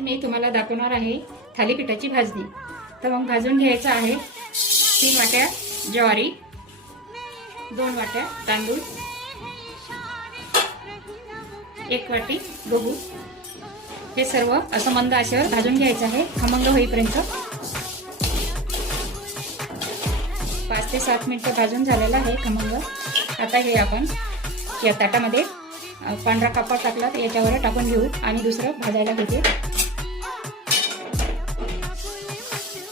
मी तुम्हाला दाखवणार आहे थालीपीठाची भाजणी। तर मग भाजून घ्यायचं आहे 3 वाट्या ज्वारी, 2 वाट्या तांदूळ, 1 वाटी गहू। हे सर्व असं मंद आचेवर भाजून घ्यायचं आहे खमंग होईपर्यंत। 5 ते 7 मिनिटं भाजून झालेलं आहे खमंग। आता हे आपण या ताटामध्ये पांढरा कापड टाकला तर याच्यावर टाकून घेऊ आणि दुसरं भाजायला घेते।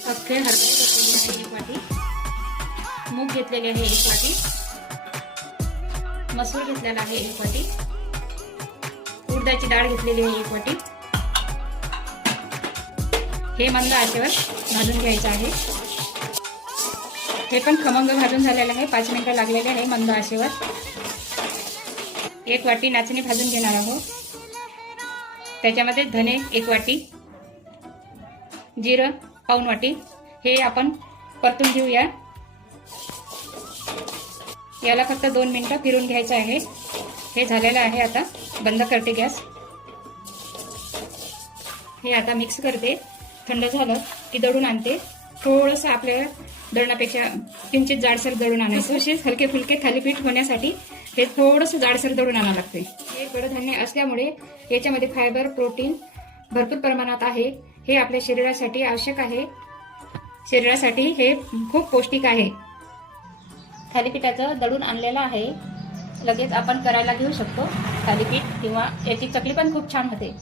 अख्खे हरभरे घेतलेले आहे 1 वाटी, मूग घेतलेले आहे 1 वाटी, मसूर घेतलेला आहे 1 वाटी, उडदाची डाळ घेतलेली आहे 1 वाटी। हे मंद आचेवर भाजून घ्यायचं आहे। हे पण खमंग भाजून झालेलं आहे, 5 मिनिटं लागलेले आहे मंद आचेवर। 1 वाटी नाचणी भाजून घेणार आहोत। त्याच्यामध्ये धने 1 वाटी, जिरं पाऊण वाटी, हे आपण परतून घेऊया। याला फक्त 2 मिनिटं फिरून घ्यायचं आहे। हे झालेलं आहे। आता बंद करते गॅस। हे आता मिक्स करते। थंड झालं की दळून आणते। थोडंसं आपल्याला दळण्यापेक्षा किंचित जाडसर दळून आणायचं। असेच हलके फुलके थालीपीठ होण्यासाठी हे थोडंसं जाडसर दळून आणावं लागते। हे कडधान्य असल्यामुळे याच्यामध्ये फायबर, प्रोटीन भरपूर प्रमाणात आहे। हे आपल्या शरीरासाठी आवश्यक आहे। शरीरासाठी हे खूप पौष्टिक आहे। थालीपीठाचं दळून आणलेलं आहे, लगेच आपण करायला घेऊ शकतो थालीपीठ, किंवा याची चकली पण खूप छान होते।